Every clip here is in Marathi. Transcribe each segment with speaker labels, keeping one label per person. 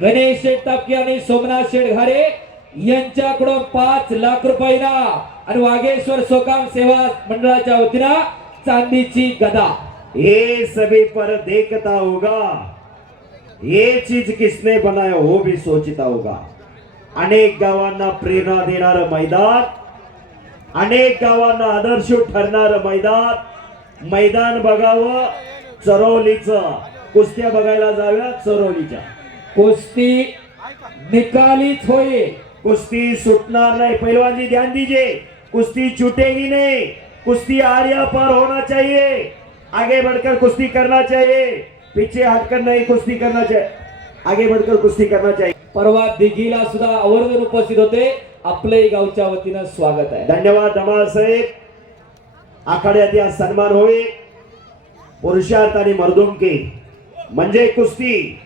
Speaker 1: गणेश शेठ आणि सोमनाथ शेडघारे यांच्याकडून पाच लाख रुपयाला आणि वागेश्वर सोकाम सेवा मंडळाच्या वतीनं चांदीची गदा.
Speaker 2: ये सभी पर देखता होगा. ये चीज किसने बनाया हो भी सोचता होगा. अनेक गावांना प्रेरणा देणार मैदान अनेक गावांना आदर्श ठरणार मैदान. मैदान बघावं चरवलीचं कुस्त्या बघायला जाव्या चरवलीच्या
Speaker 1: कुस्ती निकालीच होय
Speaker 2: कुस्ती सुटणार नहीं. पहलवान जी ध्यान दीजिए कुश्ती छूटेगी नहीं. कुश्ती आर्या पर होना चाहिए. आगे बढ़कर कुश्ती करना चाहिए. पीछे हटकर नहीं कुश्ती करना चाहिए. आगे बढ़कर कुश्ती करना चाहिए.
Speaker 1: परवा दिघीला सुद्धा आवर्जून उपस्थित होते. आपले गावच्या वतीनं स्वागत आहे.
Speaker 2: धन्यवाद धमाल साहेब. आखाड्यात या सन्मान होईल. पुरुषार्थ आणि मर्दुमकी. म्हणजे कुस्ती.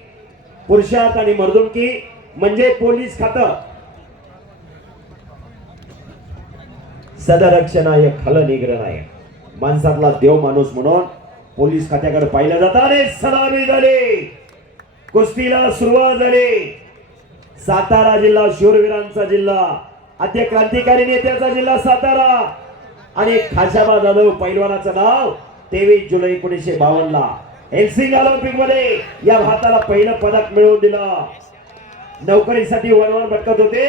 Speaker 2: पुरुषार्थ आणि मर्दुमकी म्हणजे पोलीस खातं. सदरक्षणाय खल निग्रणाय माणसातला देव माणूस म्हणून पोलीस खात्याकडे पाहिलं जातं आणि सलामी झाले. कुस्तीला सुरुवात झाली. सातारा जिल्हा शूरवीरांचा जिल्हा अति क्रांतिकारी नेत्याचा जिल्हा सातारा. आणि खाशाबा जाधव पैलवानाचं नाव तेवीस जुलै एकोणीसशे बावन्न ला हेल्सिंग ऑलिम्पिकमध्ये या भारताला पहिलं पदक मिळवून दिलं. नोकरीसाठी वणवण भटकत होते.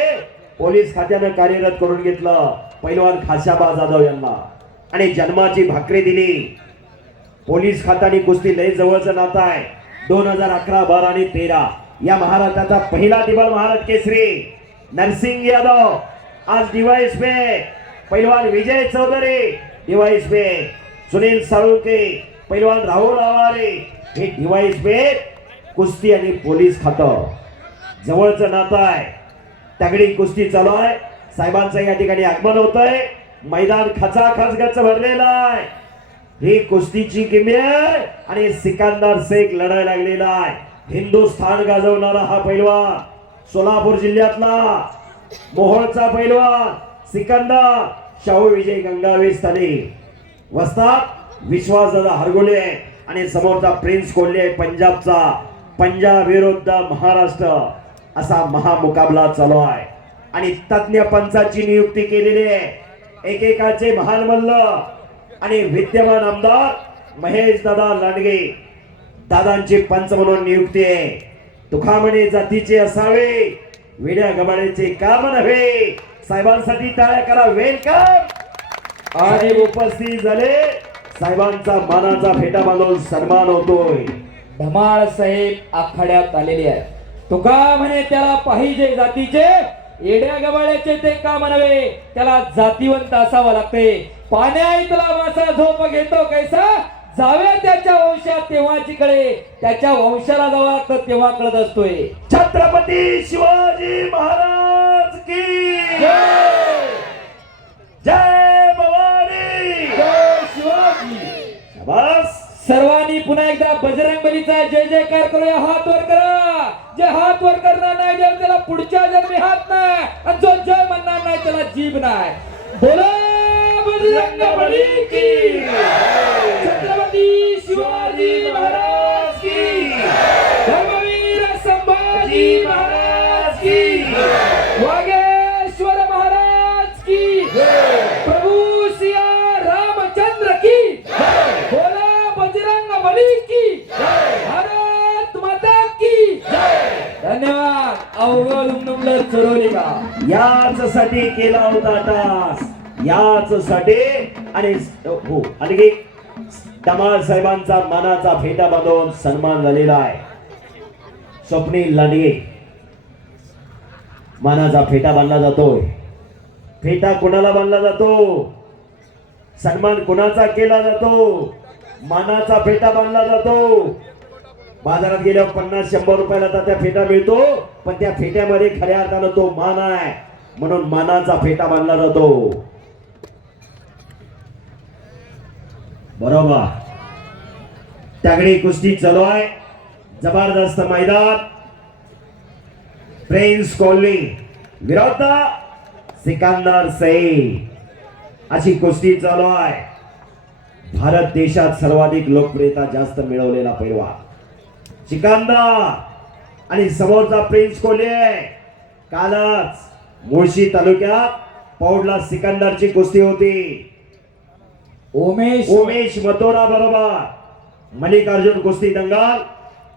Speaker 2: पोलीस खात्यानं कार्यरत करून घेतलं. पहिलवान खाशाबा जाधव यांना. आणि जन्माची भाकरी दिली. पोलीस खात्याने कुस्ती लय जवळचं नातं आहे. दोन हजार अकरा बारा आणि तेरा. या महाराष्ट्राचा पहिला दिबल महाराज केसरी. नरसिंग यादव. आज डिवाईस पे पहिलवान विजय चौधरी. डिवाईस पे सुनील साळुंके. पैलवान राहुल आवारे हे डिवाइस पेट कुस्ती आणि पोलीस खातं. जवळचं नातं आहे. तगडी कुस्ती चालू आहे. साहेबांचं या ठिकाणी आगमन होत आहे मैदान खचाखच खचगच भरलेलं आहे. ही कुस्तीची किमी आणि सिकंदर शेख लढायला लागलेला आहे. हिंदुस्थान गाजवणारा हा पैलवान सोलापूर जिल्ह्यातला मोहोळचा पैलवान सिकंदर शाहू विजय गंगावे स्थानी वस्तात विश्वासदादा हरगुले आणि समोरचा प्रिन्स कोल्हे पंजाबचा. पंजाब विरुद्ध महाराष्ट्र. असा महामुकाबला चालू आहे. आणि तज्ञ पंचाची नियुक्ती केलेली आहे. एकेकाचे महान मल्ल. आणि विद्यमान आमदार महेश दादा लांडगे. दादांची पंच म्हणून नियुक्ती आहे. तुखामणे जातीचे असावे. विड्या गबाळेचे काम नव्हे. साहेबांसाठी टाळ्या करा वेलकम. आणि उपस्थित झाले साहेबांचा मानाचा फेटा बांधून सन्मान होतोय.
Speaker 1: धमाळ साहेब आखाड्यात आलेले आहे तुका म्हणे त्याला पाहिजे जातीचे येड्या गबाळ्याचे ते का म्हणावे? त्याला जातीवंत असावं लागते. पाण्या तुला मासा झोप घेतो कैसा? जावे त्याच्या वंशात तेव्हाची कळे त्याच्या वंशाला जावं लागतं तेव्हा कळत असतोय.
Speaker 2: छत्रपती शिवाजी महाराज की जय भवानी शाबास
Speaker 1: सर्वांनी पुन्हा एकदा बजरंग बलीचा जय जयकार करूया. हात वर करा. जे हात वर करणार नाही जर त्याला पुढच्या जन्मी हात नाही आणि जो जय म्हणणार नाही त्याला जीभ नाही. बोला बजरंग बली की. छत्रपती शिवाजी महाराज की. अवघड चरवली का?
Speaker 2: याच साठी केला होता तास. याच साठी आणि हो आणखी धमाल साहेबांचा मानाचा फेटा बांधून सन्मान झालेला आहे. स्वप्नील लांडगे मानाचा फेटा बांधला जातोय. फेटा कोणाला बांधला जातो? सन्मान कोणाचा केला जातो? मानाचा फेटा बांधला जातो. बाजारात गेल्यावर पन्नास शंभर रुपयाला तर त्या फेटा मिळतो पण त्या फेट्यामध्ये खऱ्या अर्थानं तो मान आहे. म्हणून मानाचा फेटा बांधला जातो. बरोबर. त्याकडे कुस्ती चालू आहे. जबरदस्त मैदान. प्रिन्स कोहली विरोध. सिकंदर सई. अशी कुस्ती चालू आहे. भारत देशात सर्वाधिक लोकप्रियता जास्त मिळवलेला पैलवान. सिकंदर आणि समोरचा प्रिन्स आहे? कालच मुळशी तालुक्यात पौडला सिकंदरची कुस्ती होती.
Speaker 1: उमेश.
Speaker 2: उमेश मथोरा बरोबर. मल्लिकार्जुन कुस्ती दंगाल.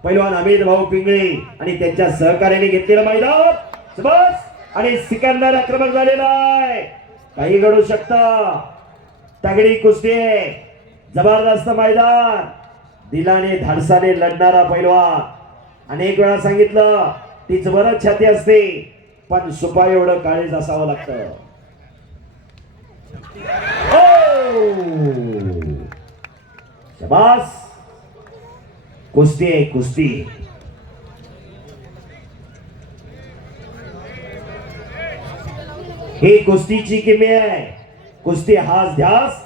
Speaker 2: पैलवान अमित भाऊ पिंगळे आणि त्यांच्या सहकार्याने घेतलेलं मैदान. बस. आणि सिकंदर आक्रमक झालेला आहे. काही घडू शकतं. तगडी कुस्ती आहे. जबरदस्त मैदान. दिलाने धाडसाने लढणारा पैलवान. अनेक वेळा सांगितलं तीच बरंच छाती असते पण सुपा एवढं काळीज असावं लागतं. हो! शबास! कुस्ती आहे कुस्ती. ही कुस्तीची किमी आहे. कुस्ती हाच ध्यास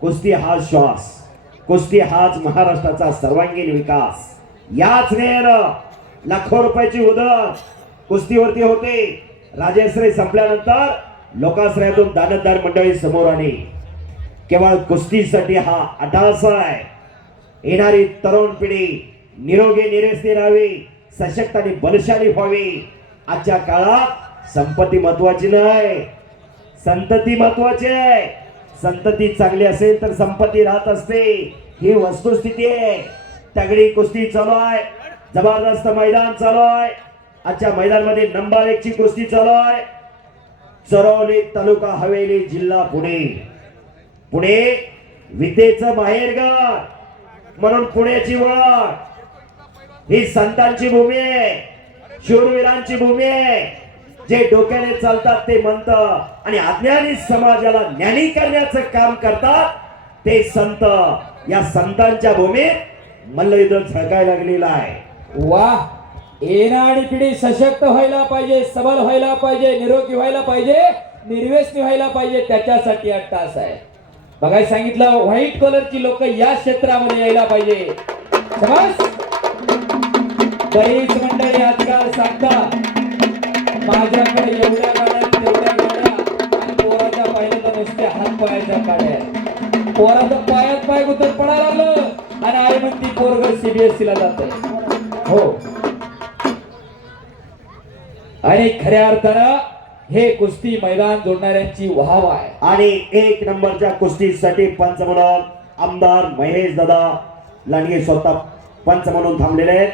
Speaker 2: कुस्ती हा श्वास. कुस्ती हाच महाराष्ट्राचा सर्वांगीण विकास. याच नेर लाखो रुपयाची उदर कुस्तीवरती होते. राजेश्री संपल्यानंतर लोकाश्रयातून दानतदार मंडळी समोर आली. केवळ कुस्तीसाठी हा अटास आहे. येणारी तरुण पिढी निरोगी निरेस्ती राहावी सशक्त आणि बलशाली व्हावी. आजच्या काळात संपत्ती महत्वाची नाही. संतती महत्वाची आहे. संतती चांगली असेल तर संपत्ती राहत असते. ही वस्तुस्थिती आहे. तगडी कुस्ती चालू आहे. जबरदस्त मैदान चालू आहे. आजच्या मैदानमध्ये नंबर एक ची कुस्ती चालू आहे. चरवली तालुका हवेली जिल्हा पुणे. पुणे विद्येचं माहेरघर म्हणून पुण्याची ओळख. ही संतांची भूमी आहे. शूरवीरांची भूमी आहे. जे डोक्याने चालतात ते म्हणत आणि अज्ञानी समाजाला ज्ञानी करण्याचं काम करतात ते संत या संतांच्या भूमीत मल्लयुद्ध झळकायला लागलेला आहे.
Speaker 1: वा येणारी पिढी सशक्त व्हायला पाहिजे सबल व्हायला पाहिजे निरोगी व्हायला पाहिजे निर्व्यसनी व्हायला पाहिजे त्याच्यासाठी हा तास आहे. बघाय सांगितलं व्हाईट कलरची लोक या क्षेत्रामध्ये यायला पाहिजे. बरीच मंडळी आजकाल सांगतात माझ्याकडे एवढ्या गाड्या तेवढ्या गाड्या. आणि पोराच्या पाहिलं तर नुसत्या हात पायाच्या काड्या पोराचं पायात पाय गुतर पडा लागलं. आणि आई म्हणती पोरग सीबीएसई ला जात हो. आणि खऱ्या अर्थानं हे कुस्ती मैदान जोडणाऱ्यांची वाहवा आहे.
Speaker 2: आणि एक नंबरच्या कुस्तीसाठी पंच म्हणून आमदार महेश दादा लांडगे स्वतः पंच म्हणून थांबलेले आहेत.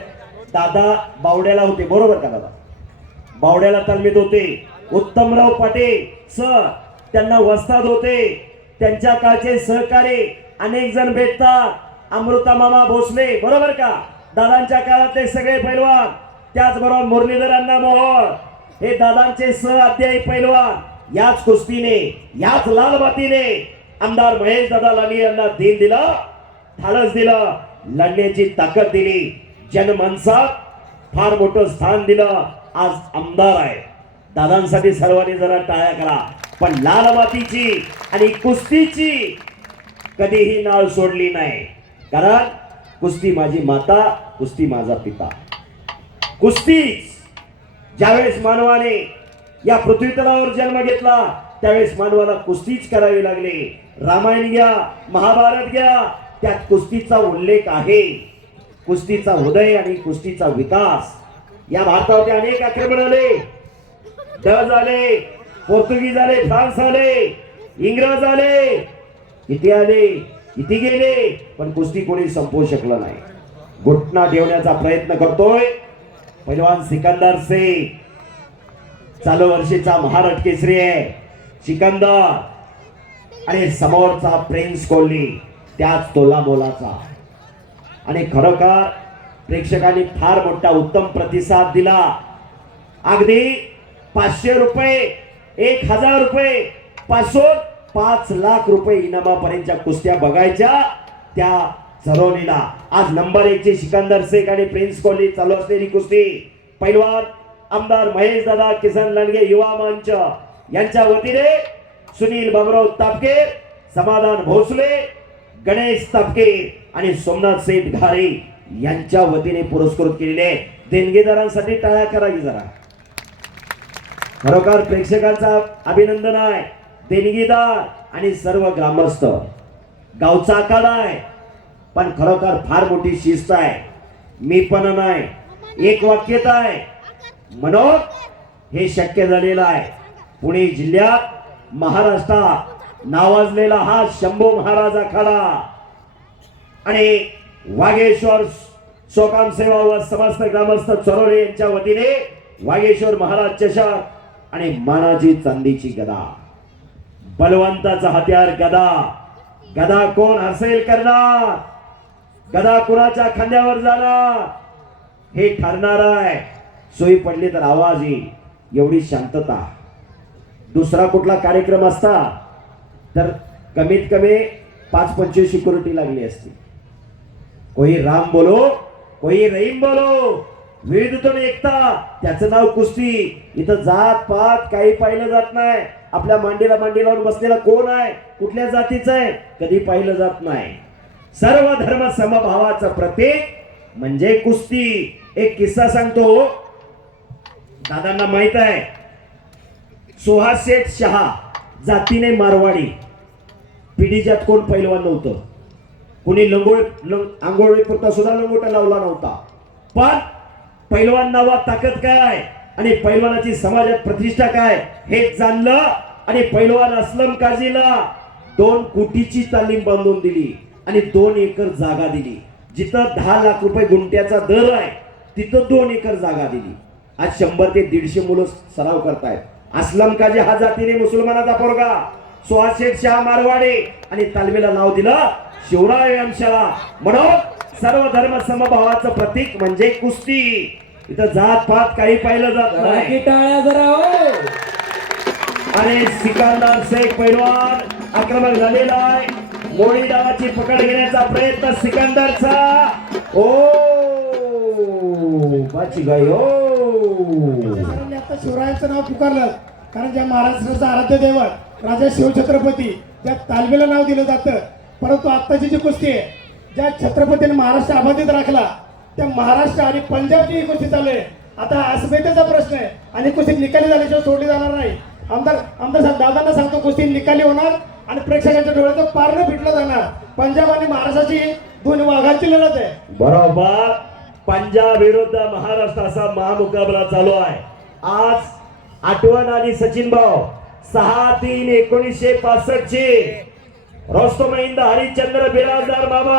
Speaker 2: दादा बावड्याला होते बरोबर का दादा? बावड्याला तालमीत होते उत्तमराव पाटे सर त्यांना वस्ताद होते त्यांच्या काळचे सहकारी अनेक जण भेटतात. अमृता मामा भोसले बरोबर का? दादांच्या काळातले सगळे पैलवान त्याचबरोबर मुरलीधर अण्णा मोहोळ. हे दादांचे सह अध्यायी पैलवान याच कुस्तीने याच लाल मातीने आमदार महेश दादा लाली यांना दिन दिलं धाडस दिलं लढण्याची ताकद दिली जनमानसात फार मोठं स्थान दिलं. आज आमदार आहे. दादांसाठी सर्वांनी जरा टाळ्या करा. पण लाल मातीची आणि कुस्तीची कधीही नाळ सोडली नाही. कारण कुस्ती माझी माता कुस्ती माझा पिता. कुस्तीच ज्यावेळेस मानवाने या पृथ्वीतलावर जन्म घेतला त्यावेळेस मानवाला कुस्तीच करावी लागली. रामायण घ्या महाभारत घ्या त्यात कुस्तीचा उल्लेख आहे. कुस्तीचा हृदय आणि कुस्तीचा विकास. या भारतावरती अनेक आक्रमण आले. डच आले पोर्तुगीज आले फ्रान्स आले इंग्रज आले. इथे आले इथे गेले पण कुस्ती कोणी संपवू शकलं नाही. घुटना ठेवण्याचा प्रयत्न करतोय. पहिलवान सिकंदर से. चालू वर्षीचा महाराष्ट्र केसरी आहे. सिकंदर. आणि समोरचा प्रिन्स कोहली. त्याच तोला मोलाचा आणि खरोखर प्रेक्षकांनी फार मोठा उत्तम प्रतिसाद दिला. अगदी पाचशे रुपये एक हजार रुपये पासून पाच लाख रुपये इनामापर्यंतच्या कुस्त्या बघायच्या त्या चरवणीला आज नंबर एक ची सिकंदर शेख आणि प्रिन्स कोहली चालू असलेली कुस्ती. पैलवान आमदार महेश दादा किसन लंडगे युवा मंच यांच्या वतीने सुनील बाबराव तापके समाधान भोसले गणेश तापके आणि सोमनाथ सेठ घारे यांच्या वतीने पुरस्कृत केलेले देणगीदारांसाठी टाळ्या करावी जरा. खरोखर प्रेक्षकांचा अभिनंदन आहे. देणगीदार आणि सर्व ग्रामस्थ. गावचा आखाडा आहे. पण खरोखर फार मोठी शिस्त आहे. मी पण नाही. एक वाक्यता आहे. म्हणून हे शक्य झालेलं आहे. पुणे जिल्ह्यात महाराष्ट्रात नावाजलेला हा शंभू महाराज आखाडा. आणि वाघेश्वर शोकाम सेवा व समस्त ग्रामस्थ चरोळे यांच्या वतीने वाघेश्वर महाराज चषक आणि मानाची चांदीची गदा. बलवंताचा हत्यार गदा. गदा कोण हसेल करणार? गदा कुणाच्या खांद्यावर जाणार? हे ठरणार आहे. सोयी पडली तर आवाज येईल. एवढी शांतता. दुसरा कुठला कार्यक्रम असता तर कमीत कमी पाच पंचवीस सिक्युरिटी लागली असती. कोई राम बोलो कोई रहीम बोलो विविधतून एकता त्याचं नाव कुस्ती. इथं जात पात काही पाहिलं जात नाही. आपल्या मांडीला मांडी लावून बसलेला कोण आहे? कुठल्या जातीचा आहे? कधी पाहिलं जात नाही. सर्व धर्म समभावाचं प्रतीक म्हणजे कुस्ती. एक किस्सा सांगतो. दादांना माहीत आहे. सुहास शेठ शहा जातीने मारवाडी. पिढीच्यात कोण पैलवान नव्हतं? कुणी लंगोळ लंग आंघोळी पुरता सुद्धा लंगोटा लावला नव्हता. पण पैलवान नावात ताकद काय? आणि पैलवानाची समाजात प्रतिष्ठा काय? हे जाणलं आणि पैलवान असलम काजीला दोन कोटीची तालीम बांधून दिली आणि दोन एकर जागा दिली. जिथं दहा लाख रुपये गुंट्याचा दर आहे तिथं दोन एकर जागा दिली. आज शंभर ते दीडशे मुलं सराव करतायत. असलम काजी हा जातीने मुसलमानाचा पोरगा. सुहास शेठ शाह मारवाडे आणि तालमीला नाव दिलं. शिवराय व्यायामशाळा म्हणून सर्व धर्म समभावाचं प्रतीक म्हणजे कुस्ती. इथं जात पात काही पाहिलं जात नाही.
Speaker 1: टाळ्या जरा हो.
Speaker 2: आणि सिकंदर शेख पैलवान आक्रमक झालेला आहे. मोळी डावाची पकड घेण्याचा प्रयत्न सिकंदरचा. ओ! बाची गाय ओ
Speaker 3: मी आता शिवरायांचं नाव पुकारलं कारण ज्या महाराष्ट्राचा आराध्य दैवत राजा शिवछत्रपती ज्या तालमीला नाव दिलं जातं. परंतु आत्ताची जी कुस्ती आहे ज्या छत्रपतीने महाराष्ट्र अबाधित राखला त्या महाराष्ट्र आणि पंजाबची ही कुस्ती चालू आहे. आता अस्मितेचा प्रश्न आहे आणि कुस्ती निकाली झाल्याशिवाय सोडली जाणार नाही. आमदार आमदार साहेब दादांना सांगतो कुस्ती निकाली होणार आणि प्रेक्षकांच्या डोळ्याचं पारणं फिटलं जाणार. पंजाब आणि महाराष्ट्राची दोन वाघांची लढत आहे.
Speaker 2: बरोबर. पंजाब विरुद्ध महाराष्ट्र असा महामुकाबला चालू आहे. आज आठवण आणि सचिन भाऊ. सहा तीन एकोणीसशे पासष्ट ची रोस्तम हिंद हरिश्चंद्र बिराजदार बाबा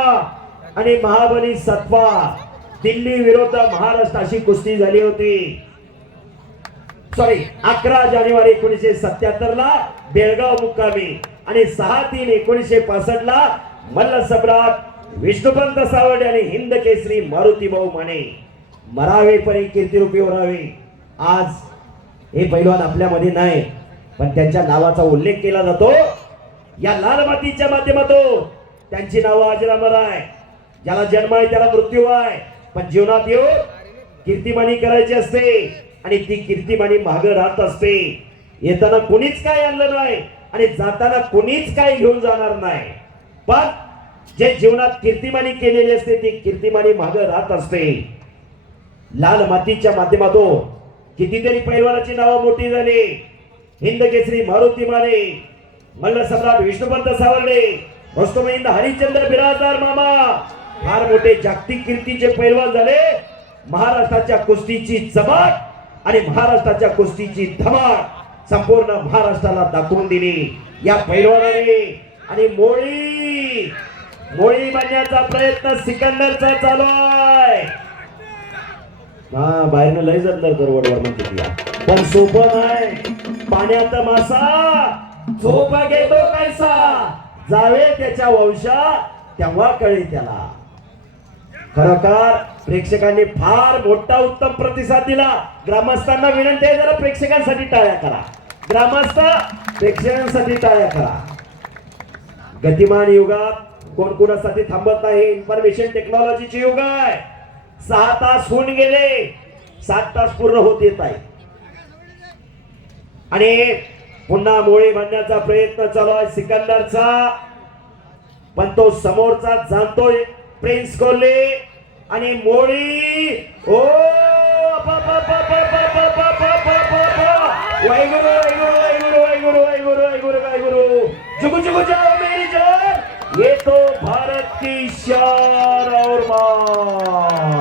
Speaker 2: आणि महाबली सत्वा. दिल्ली विरुद्ध महाराष्ट्र अशी कुस्ती झाली होती. सॉरी अकरा जानेवारी एकोणीसशे सत्याहत्तर ला बेळगाव मुक्कामी आणि सहा तीन एकोणीसशे पासष्ट ला मल्ल सम्राट विष्णुपंत सावड आणि हिंद केसरी मारुती भाऊ माने. मरावे परी कीर्तिरूपी उरावे आज हे पैलवान आपल्यामध्ये नाही पण त्यांच्या नावाचा उल्लेख केला जातो. या लाल मातीच्या माध्यमातून त्यांची नावं अजरामर आहे. ज्याला जन्म आहे त्याला मृत्यू आहे. पण जीवनात येऊन कीर्तिमानी करायची असते आणि ती कीर्तिमानी माग राहत असते. येताना कोणीच काय आणलं नाही आणि जाताना कोणीच काय घेऊन जाणार नाही. पण जे जीवनात कीर्तिमानी केलेली असते ती कीर्तिमानी माग राहत असते. लाल मातीच्या माध्यमातून कितीतरी पैलवानाची नावं मोठी झाली. हिंद केसरी मारुती माने मल्ल सम्राट विष्णुपंत सावर्डे रोस्तम हिंद हरिश्चंद्र बिराजदार मामा फार मोठे जागतिक कीर्तीचे पैलवान झाले. महाराष्ट्राच्या कुस्तीची चमक आणि महाराष्ट्राच्या कुस्तीची धमाक संपूर्ण महाराष्ट्राला दाखवून दिली. या पैलवानाने आणि मोळी मोळी बनण्याचा प्रयत्न सिकंदरचा चालू आहे. हा बाहेरनं लय जमदार दरवडवर म्हणते पण सोपं नाही. पाण्यात मासा झोपा घेतो कैसा जावे त्याच्या वंशा तेव्हा कळेल त्याला. खरोखर प्रेक्षकांनी फार मोठा उत्तम प्रतिसाद दिला. ग्रामस्थांना विनंती आहे जरा प्रेक्षकांसाठी टाळ्या करा. ग्रामस्थ प्रेक्षकांसाठी टाळ्या करा. गतिमान युगात कोण कोणासाठी थांबत नाही? इन्फॉर्मेशन टेक्नॉलॉजीचे युग आहे. सहा तास होऊन गेले. सात तास पूर्ण होत येत आहे. आणि पुन्हा मोळी मांडण्याचा प्रयत्न चालू आहे सिकंदरचा पण तो समोरचा जाणतोय प्रिन्स कोले आणि मोळी ओ वाईगुरु वाईगुरु वाईगुरु वाईगुरु वाईगुरु वाईगुरु जुगु जुगु जाओ मेरी जान ये तो भारत की शान और मान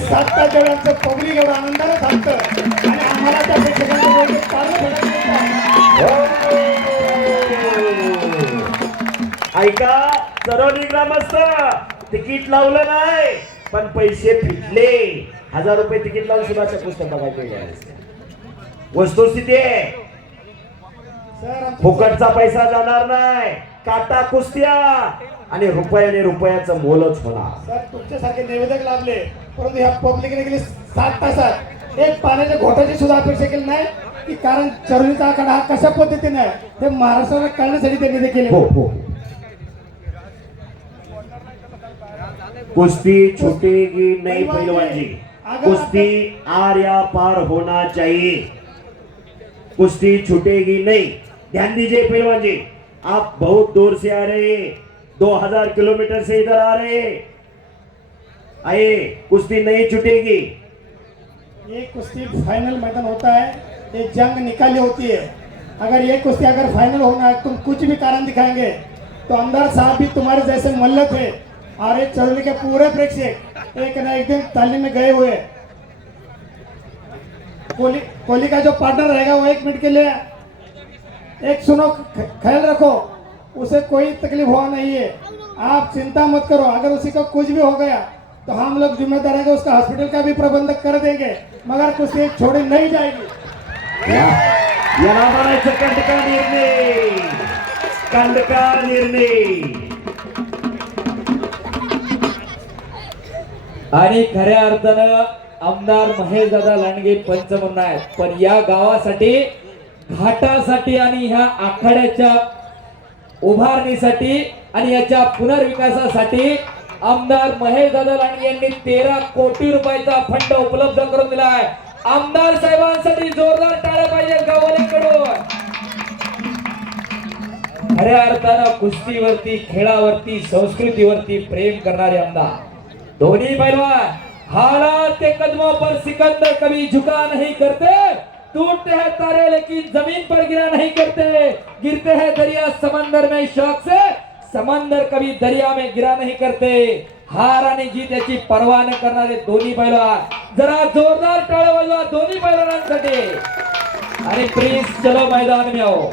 Speaker 3: सात तास पब्लिक एवढं आनंदाने थांबतं आणि आम्हाला त्या हो.
Speaker 2: ऐका चरवली ग्रामस्थ तिकीट लावलं नाही पण पैसे फिटले. हजार रुपये तिकीट लावून सुद्धा पुस्तक बघायला वस्तुस्थिती आहे. फुकटचा पैसा जाणार नाही. काटा कुस्त्या आणि रुपयाने रुपयाचं मोलच होणार.
Speaker 3: सर तुमच्यासारखे निवेदक लाभले. परंतु ह्या पब्लिकने गेली सात तासात. एक पाण्याच्या घोटाची सुद्धा अपेक्षा केली नाही. की कारण चरवलीचा आखाडा हा कशा पद्धतीने आहे हे महाराष्ट्राला कळण्यासाठी त्यांनी ते केले
Speaker 2: हो हो. कुश्ती छूटेगी नहीं पहलवान जी कुश्ती आर या पार होना चाहिए. कुश्ती छूटेगी नहीं. ध्यान दीजिए पहलवान जी आप बहुत दूर से आ रहे हैं. दो हजार किलोमीटर से इधर आ रहे हैं. आइए कुश्ती नहीं छूटेगी.
Speaker 3: ये कुश्ती फाइनल मैदान होता है, ये जंग निकाली होती है। अगर ये कुश्ती अगर फाइनल होना है, तुम कुछ भी कारण दिखाएँगे तो अंदर साहब भी तुम्हारे जैसे मल्ल थे और ये चरवली के पूरे प्रेक्षक? एक ना एक दिन तालीम में गए हुए। कोहली कोहली का जो पार्टनर रहेगा वो एक मिनट के लिए, एक सुनो ख्याल रखो, उसे कोई तकलीफ़ हुआ नहीं है। आप चिंता मत करो, अगर उसी को कुछ भी हो गया तो हम लोग जिम्मेदार है उसका हॉस्पिटल का भी प्रबंधक कर देंगे मगर कुश्ती छोड़ी नहीं जाएगी।
Speaker 2: या याला म्हणायचं कंडका निर्णय। कंडका निर्णय।
Speaker 1: आणि खऱ्या अर्थानं आमदार महेश दादा लांडगे पंच म्हणून आहेत. पण या गावासाठी घाटासाठी आणि ह्या आखाड्याच्या उभारणीसाठी आणि याच्या पुनर्विकासासाठी आमदार महेश दादा लांडगे यांनी तेरा कोटी रुपयाचा फंड उपलब्ध करून दिलाय. आमदार साहेबांसाठी जोरदार टाळ्या पाहिजे गाववालीकडून खऱ्या अर्थानं कुस्तीवरती खेळावरती संस्कृतीवरती प्रेम करणारे आमदार. दोन्ही पैलवान हालात के कदमों पर सिकंदर कभी झुका नहीं करते. टूटते हैं तारे लेकिन जमीन पर गिरा नहीं करते. गिरते हैं दरिया समंदर में शौक से. समंदर कभी दरिया में गिरा नहीं करते। हार आणि जीत याची पर्वा न करणारे दोन्ही पैलवान जरा जोरदार टाळ्या वाजवा दोन्ही पैलवानांसाठी. आणि प्लीज चलो मैदान में आओ।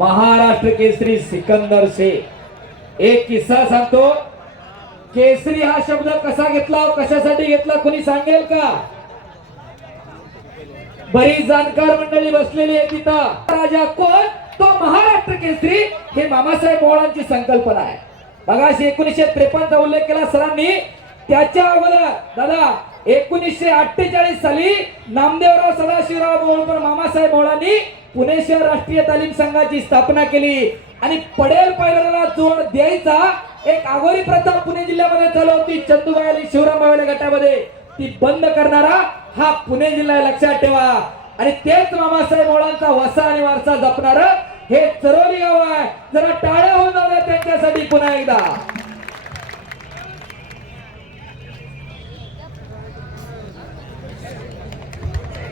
Speaker 1: महाराष्ट्र केसरी सिकंदर से। एक किस्सा सांगतो। केसरी हा शब्द कसा घेतला कशासाठी घेतला कोणी सांगेल का? बरीच जाणकार मंडळी बसलेली आहे तिथं. राजा कोण? तो महाराष्ट्र केसरी. हे मामासाहेब मोहळांची संकल्पना आहे. बघा एकोणीसशे त्रेपन्नचा उल्लेख केला सरांनी. त्याच्या अगोदर दादा एकोणीसशे अठ्ठेचाळीस साली नामदेवराव सदाशिवराव मोहोळकर मामासाहेब मोहळांनी पुणे शहर राष्ट्रीय तालीम संघाची स्थापना केली. आणि पडेल पैलवानाला जोड द्यायचा एक आगोरी प्रथा पुणे जिल्ह्यामध्ये चालू होती. चंदुबाई आणि शिवराम गटामध्ये. ती बंद करणारा हा पुणे जिल्हा लक्षात ठेवा. आणि तेच मामासाहेब मोळांचा वसा आणि वारसा जपणार हे चरोली गाव आहे. जरा टाळ्या होऊन जाऊ त्यांच्यासाठी पुन्हा एकदा.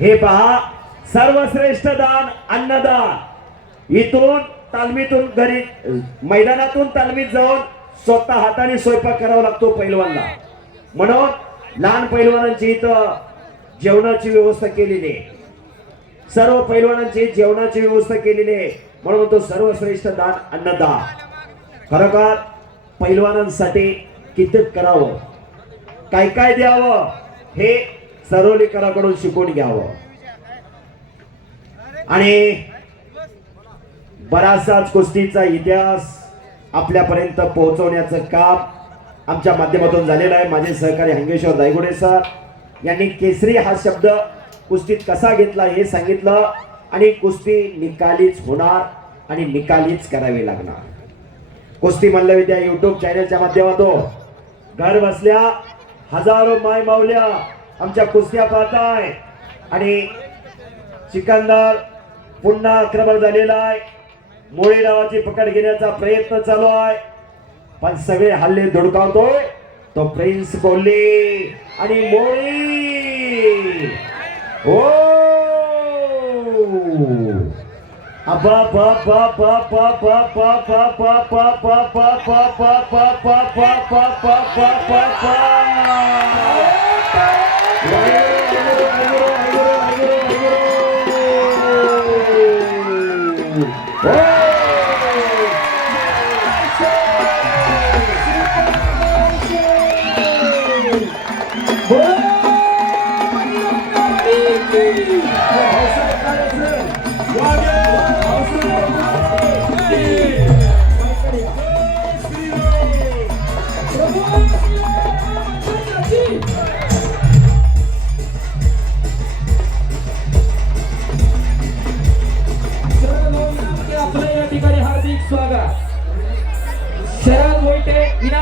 Speaker 2: हे पहा सर्वश्रेष्ठ दान अन्नदान. इथून तालमीतून घरी मैदानातून तालमीत जाऊन स्वतः हाताने स्वयंपाक करावा लागतो पैलवानला म्हणून लहान पैलवानांची इथं जेवणाची व्यवस्था केलेली आहे. सर्व पैलवानांची जेवणाची व्यवस्था केलेली आहे. म्हणून तो सर्वश्रेष्ठ दान अन्नदान. खरोखर पैलवानांसाठी किती करावं? काय काय द्यावं? हे सरोलीकराकडून शिकून घ्यावं. आणि बराचसाच कुस्तीचा इतिहास आपल्यापर्यंत पोहोचवण्याचं काम आमच्या माध्यमातून झालेला आहे. माझे सहकारी हंगेश्वर दायगुडे सर यांनी केसरी हा शब्द कुस्तीत कसा घेतला हे सांगितलं आणि कुस्ती निकालीच होणार आणि निकालीच करावी लागणार. कुस्ती मल्लविद्या युट्यूब चॅनलच्या माध्यमातून घर बसल्या हजारो माय मावल्या आमच्या कुस्त्या पाहताय. आणि सिकंदर पुन्हा आक्रमक झालेला आहे. मोळी नावाची पकड घेण्याचा प्रयत्न चालू आहे. पण सगळे हल्ले धुडकावतोय तो प्रिन्स कोहली आणि मोळी हो अबा